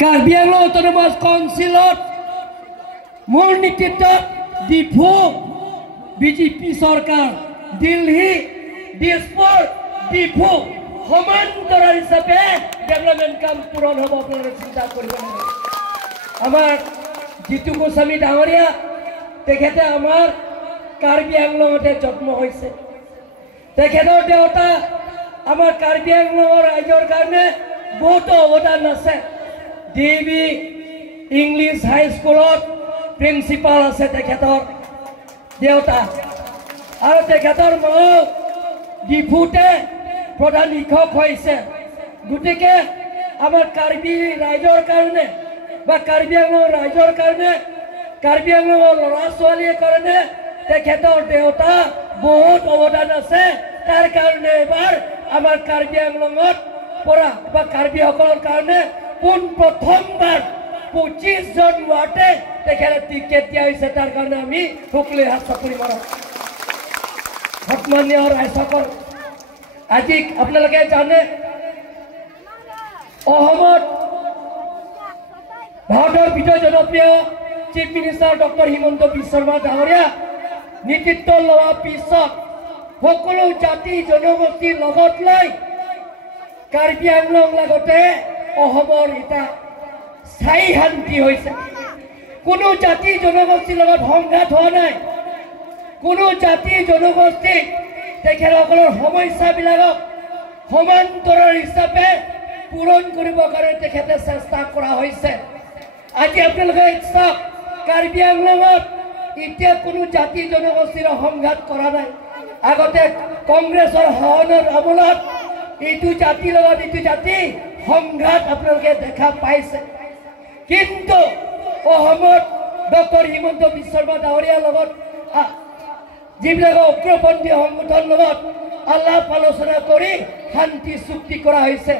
Karbi Anglong autonomous কাউন্সিলত মোৰ নেতৃত্বত Diphu BJP চৰকাৰ দিল্লী দিছপুৰ ডিফু সমান্তৰাল হিচাপে ডেভেলপমেণ্ট কাম পূৰণ হ'ব আপোনালোকে চিন্তা কৰিব লাগে আমাৰ জিতু গোস্বামী ডাঙৰীয়া তেখেতে আমাৰ কাৰ্বি আংলঙতে জন্ম হৈছে তেখেতৰ দেউতা আমাৰ কাৰ্বি আংলঙৰ ৰাইজৰ কাৰণে বহুত অৱদান আছে ডিবি ইংলিছ হাই স্কুলত প্ৰিন্সিপাল আছে তেখেতৰ দেউতা আৰু তেখেতৰ মাও ডিফুতে প্ৰধান শিক্ষক হৈছে গতিকে আমাৰ কাৰ্বি ৰাইজৰ কাৰণে বা কাৰ্বি আংলঙৰ ৰাইজৰ কাৰণে কাৰ্বি আংলঙৰ ল'ৰা ছোৱালীৰ কাৰণে তেখেতৰ দেউতা বহুত অৱদান আছে তাৰ কাৰণে এবাৰ আমাৰ কাৰ্বি আংলঙত পৰা বা কাৰ্বিসকলৰ কাৰণে প্ৰথমবাৰ 25 জন ৱাৰ্ডে তেখেতে টিকেট দিয়া হৈছে তাৰ কাৰণে আমি সকলোৱে হাত চাপৰি মাৰোঁ সন্মানীয় ৰাইজসকল আজি আপোনালোকে জানে অসমত ভাৰতৰ ভিতৰত জনপ্ৰিয় chief minister doctor Himanta Biswa Sarma ডাঙৰীয়া নেতৃত্ব লোৱাৰ পিছত সকলো জাতি জনগোষ্ঠীৰ লগত লৈ কাৰ্বি আংলং লগতে অসমৰ এটা স্থায়ী শান্তি হৈছে কোনো জাতি জনগোষ্ঠীৰ লগত সংঘাত হোৱা নাই কোনো জাতি জনগোষ্ঠী তেখেতসকলৰ সমস্যাবিলাকক সমান্তৰাল হিচাপে পূৰণ কৰিবৰ কাৰণে তেখেতে চেষ্টা কৰা হৈছে আজি আপোনালোকে চাওক কাৰ্বি আংলঙত এতিয়া কোনো জাতি জনগোষ্ঠীৰ সংঘাত কৰা নাই আগতে কংগ্ৰেছৰ শাসনৰ আমলত এইটো জাতিৰ লগত এইটো জাতি সংঘাত আপোনালোকে দেখা পাইছে কিন্তু অসমত ডক্টৰ হিমন্ত বিশ্ব শৰ্মা ডাঙৰীয়াৰ লগত যিবিলাক অগ্ৰপন্থী সংগঠনৰ লগত আলাপ আলোচনা কৰি শান্তি চুক্তি কৰা হৈছে